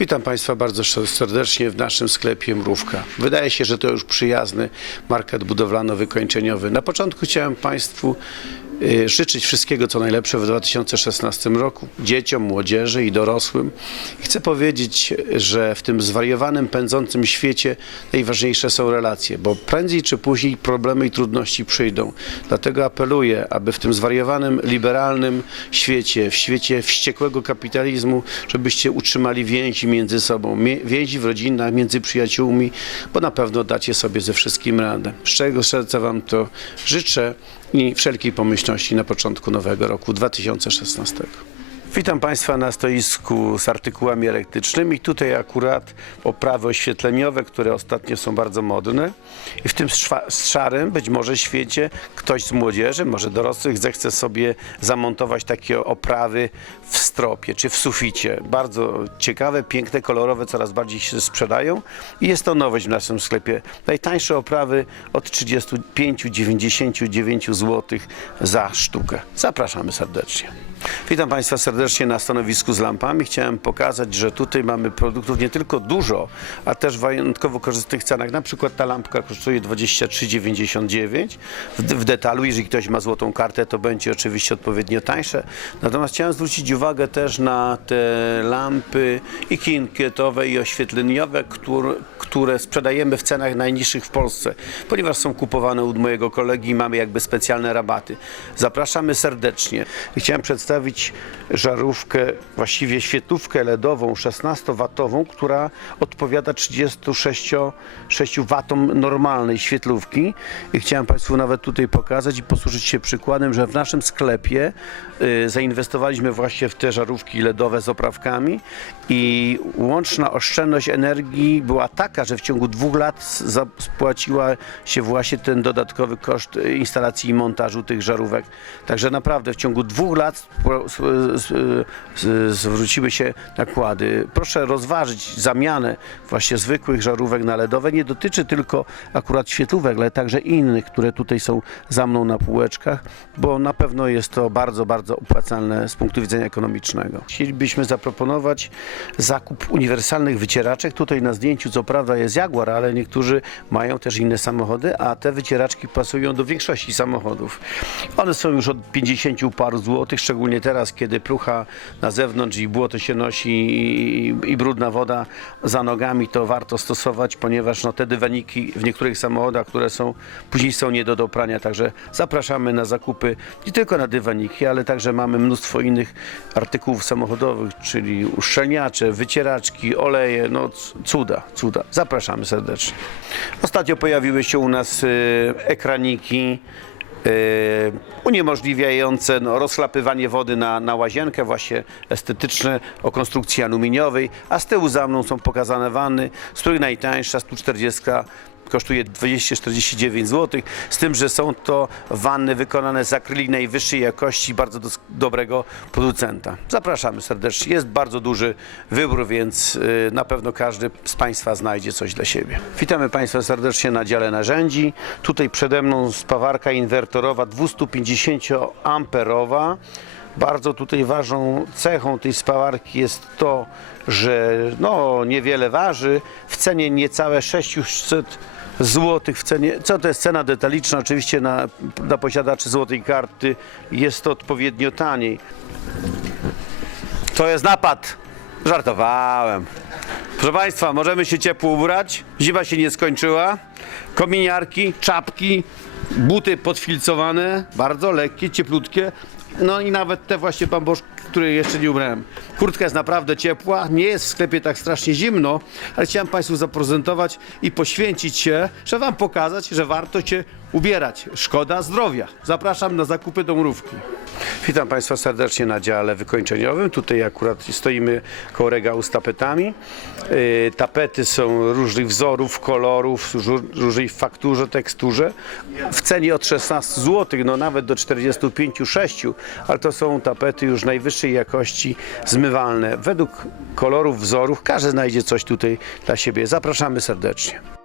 Witam Państwa bardzo serdecznie w naszym sklepie Mrówka. Wydaje się, że to już przyjazny market budowlano-wykończeniowy. Na początku chciałem Państwu y, życzyć wszystkiego co najlepsze w 2016 roku dzieciom, młodzieży i dorosłym. Chcę powiedzieć, że w tym zwariowanym, pędzącym świecie najważniejsze są relacje, bo prędzej czy później problemy i trudności przyjdą. Dlatego apeluję, aby w tym zwariowanym, liberalnym świecie, w świecie wściekłego kapitalizmu, żebyście utrzymali więzi między sobą, więzi w rodzinach, między przyjaciółmi, bo na pewno dacie sobie ze wszystkim radę. Z czego serca Wam to życzę i wszelkiej pomyślności na początku nowego roku 2016. Witam Państwa na stoisku z artykułami elektrycznymi. Tutaj akurat oprawy oświetleniowe, które ostatnio są bardzo modne. I w tym szarym, być może świecie, ktoś z młodzieży, może dorosłych, zechce sobie zamontować takie oprawy w stropie czy w suficie. Bardzo ciekawe, piękne, kolorowe, coraz bardziej się sprzedają. I jest to nowość w naszym sklepie. Najtańsze oprawy od 35-99 zł za sztukę. Zapraszamy serdecznie. Witam Państwa serdecznie na stanowisku z lampami. Chciałem pokazać, że tutaj mamy produktów nie tylko dużo, a też w wyjątkowo korzystnych cenach. Na przykład ta lampka kosztuje 23,99 w, w detalu. Jeżeli ktoś ma złotą kartę, to będzie oczywiście odpowiednio tańsze. Natomiast chciałem zwrócić uwagę też na te lampy i kinkietowe i oświetleniowe, które, które sprzedajemy w cenach najniższych w Polsce, ponieważ są kupowane u mojego kolegi i mamy jakby specjalne rabaty. Zapraszamy serdecznie. Chciałem przedstawić żarówkę, właściwie świetlówkę LEDową 16-watową, która odpowiada 36 6 watom normalnej świetlówki. I chciałem Państwu nawet tutaj pokazać i posłużyć się przykładem, że w naszym sklepie y, zainwestowaliśmy właśnie w te żarówki LEDowe z oprawkami i łączna oszczędność energii była taka, że w ciągu dwóch lat spłaciła się właśnie ten dodatkowy koszt y, instalacji i montażu tych żarówek. Także naprawdę w ciągu dwóch lat zwróciły się nakłady. Proszę rozważyć zamianę właśnie zwykłych żarówek na LEDowe. Nie dotyczy tylko akurat świetlówek, ale także innych, które tutaj są za mną na półeczkach, bo na pewno jest to bardzo, bardzo opłacalne z punktu widzenia ekonomicznego. Chcielibyśmy zaproponować zakup uniwersalnych wycieraczek. Tutaj na zdjęciu co prawda jest Jaguar, ale niektórzy mają też inne samochody, a te wycieraczki pasują do większości samochodów. One są już od 50 paru złotych, szczególnie teraz, kiedy na zewnątrz i błoto się nosi i, i brudna woda za nogami, to warto stosować, ponieważ no, te dywaniki w niektórych samochodach, które są później są nie do doprania, także zapraszamy na zakupy nie tylko na dywaniki, ale także mamy mnóstwo innych artykułów samochodowych, czyli uszczelniacze, wycieraczki, oleje, no cuda, cuda. Zapraszamy serdecznie. Ostatnio pojawiły się u nas y, ekraniki uniemożliwiające no, rozchlapywanie wody na, na łazienkę, właśnie estetyczne o konstrukcji aluminiowej, a z tyłu za mną są pokazane wanny, z których najtańsza 140 kosztuje 249 zł, z tym, że są to wanny wykonane z akryli najwyższej jakości, bardzo dos- dobrego producenta. Zapraszamy serdecznie. Jest bardzo duży wybór, więc y, na pewno każdy z Państwa znajdzie coś dla siebie. Witamy Państwa serdecznie na dziale narzędzi. Tutaj przede mną spawarka inwertorowa 250 amperowa. Bardzo tutaj ważną cechą tej spawarki jest to, że no, niewiele waży, w cenie niecałe 600 złotych w cenie, co to jest cena detaliczna, oczywiście na, dla posiadaczy złotej karty jest to odpowiednio taniej. To jest napad. Żartowałem. Proszę Państwa, możemy się ciepło ubrać. Zima się nie skończyła. Kominiarki, czapki, buty podfilcowane, bardzo lekkie, cieplutkie. No i nawet te właśnie bamboszki, które jeszcze nie ubrałem. Kurtka jest naprawdę ciepła, nie jest w sklepie tak strasznie zimno, ale chciałem Państwu zaprezentować i poświęcić się, żeby Wam pokazać, że warto się ubierać. Szkoda zdrowia. Zapraszam na zakupy do mrówki. Witam Państwa serdecznie na dziale wykończeniowym. Tutaj akurat stoimy koło regału z tapetami. Yy, tapety są różnych wzorów, kolorów, różnej fakturze, teksturze. W cenie od 16 zł, no nawet do 45-6, ale to są tapety już najwyższej jakości, zmywalne. Według kolorów, wzorów każdy znajdzie coś tutaj dla siebie. Zapraszamy serdecznie.